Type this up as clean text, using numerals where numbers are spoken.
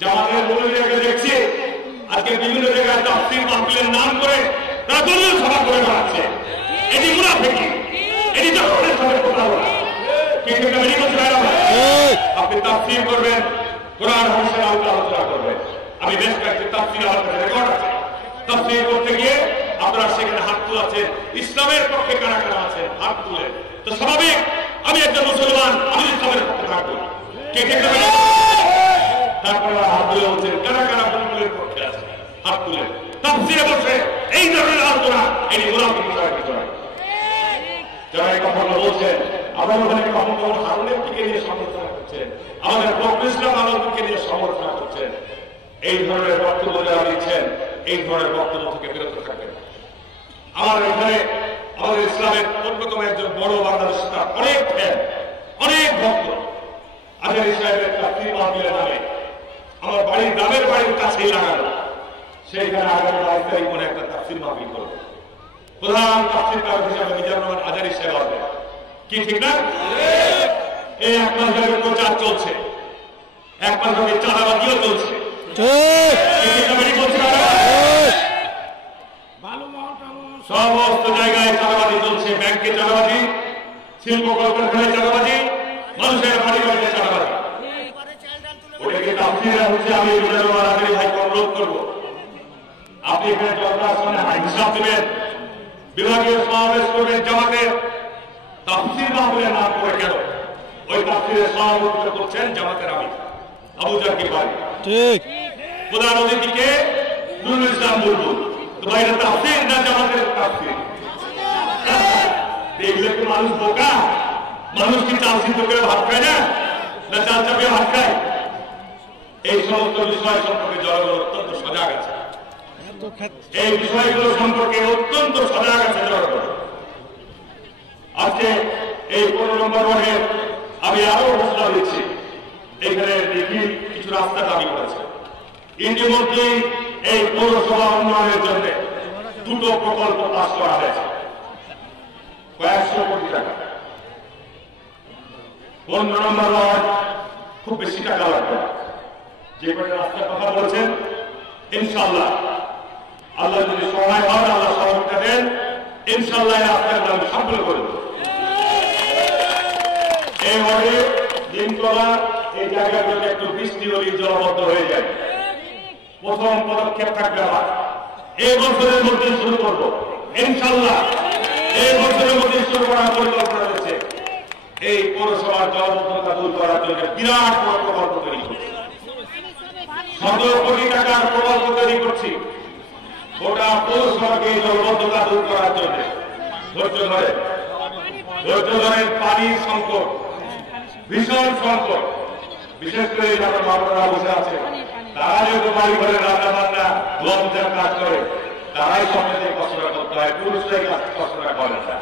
জামাতের মুরব্বীদেরকে দেখছি আজকে বিভিন্ন জায়গায় তাফসীর মাহফিলের নাম করে তারা দলীয় সভা করে বেড়াচ্ছে। এটি মুনাফিকি, এটি জামাতের সাথে কথা বলা। আপনি তাফসীর করবেন, কোরআন হাদিসের আলোচনা করবেন। আমি বেশ কয়েকটি তাফসীর আলোচনা রেকর্ড আছে, তাফসীর করতে গিয়ে আপনারা সেখানে হাত তুলেছেন, ইসলামের পক্ষে কারা কারা আছেন হাত তুলে। তো স্বাভাবিক আমি একজন মুসলমান, আমি ইসলামের পক্ষে থাকবো। কে কে তারপরে হাত তুলে বলছেন কারা কারা বুলবুলের পক্ষে আছে হাত তুলে। তাফসীরে বসে এই ধরনের আলোচনা এটি মুনাফিক বিষয়ের ভিতরে। যারা এই কথাগুলো বলছেন আবার ওখানে মোহাম্মদ হারুনের দিকে নিয়ে সমালোচনা করছেন, আমাদের ফখরুল ইসলাম আলমগীরকে নিয়ে সমালোচনা করছেন, এই ধরনের বক্তব্য যারা দিচ্ছেন এই ধরনের বক্তব্য থেকে বিরত থাকবেন। আমার এখানে আমাদের ইসলামের অন্যতম একজন বড় বাংলাদেশ অনেক ফ্যান, অনেক ভক্ত আজহারী সাহেবের তাফসীর মাহফিলের নামে আমার বাড়ির গ্রামের বাড়ির কাছেই লাগানো, সেইখানে আগামী 22 তারিখ মনে একটা তাফসীর মাহফিল করবে। প্রধান তাফসীরকার হিসাবে মিজানুর রহমান আজহারী সাহেব আসবে, কি ঠিক না? এই এক মাস ধরে প্রচার চলছে, এক মাস ধরে চাঁদাবাজিও চলছে, সমস্ত জায়গায় চাঁদাবাজি চলছে। ব্যাংকে চাঁদাবাজি, শিল্প কলকারখানায় চাঁদাবাজি, মানুষের বাড়ি বাড়িতে চাঁদাবাজি। ওটাকে তাফসীরে হচ্ছে আমি মিজানুর রহমান আজহারী ভাইকে অনুরোধ করবো, আপনি এখানে জনতার সামনে হিসাব দেবেন, বিভাগীয় সমাবেশ করবেন জামাতের। তাফসীর মাহফিলের নাম করে কেন? ওই তাফসীরের সভাপতিত্ব করছেন জামাতের আমির আবু জাকির ভাই, ঠিক। প্রধান অতিথিকে নুরুল ইসলাম বুলবুল। তো ভাই এটা তাফসীর না জামাতের তাফসীর? দেখলে কি মানুষ বোকা? মানুষ কি চাল সিদ্ধ করে ভাত খায় না, না চাল চাপিয়ে ভাত খায়? এই সমস্ত বিষয় সম্পর্কে জনগণ অত্যন্ত সজাগ আছে, এই বিষয়গুলো সম্পর্কে অত্যন্ত সজাগ আছে জনগণ। আজকে এই 15 নম্বর ওয়ার্ডের আমি আরো ঘোষণা দিচ্ছি, এখানে দেখি কিছু রাস্তা দাবি করেছে। ইতিমধ্যে এই পৌরসভা উন্নয়নের জন্য দুটো প্রকল্প পাস করা হয়েছে, কয়েকশো কোটি টাকা। 15 নম্বর ওয়ার্ড খুব বেশি টাকা লাগবে। যে কটা রাস্তার কথা বলেছেন ইনশাআল্লাহ আল্লাহ যদি সহায় হয়, আল্লাহ সহযোগিতা দেন, ইনশাআল্লাহ রাস্তাগুলো আমি সম্পূর্ণ করব। এই ওয়ার্ডে দিনতলা এই জায়গাগুলোতে একটু বৃষ্টি হলে জলবদ্ধ হয়ে যায়। প্রথম পদক্ষেপ থাকবে আমার এই বছরের মধ্যে শুরু করব ইনশাআল্লাহ। এই বছরের মধ্যে শুরু করার পরিকল্পনা রয়েছে। এই পৌরসভার জলবদ্ধতা দূর করার জন্য বিরাট বড় প্রকল্প তৈরি করছি, 17 কোটি টাকার প্রকল্প তৈরি করছি গোটা পৌরসভাকে জলবদ্ধতা দূর করার জন্য। ধৈর্য ধরেন, পানির সংকট, ভীষণ সংকট। বিশেষ করে যারা বাবারা বসে আছে, তারা যেহেতু বাড়ি ঘরে রান্না বান্না ধোয়া মোছার কাজ করে, তারাই সবচেয়ে কষ্টটা করতে হয়, পুরুষরাই কষ্টটা করেন না।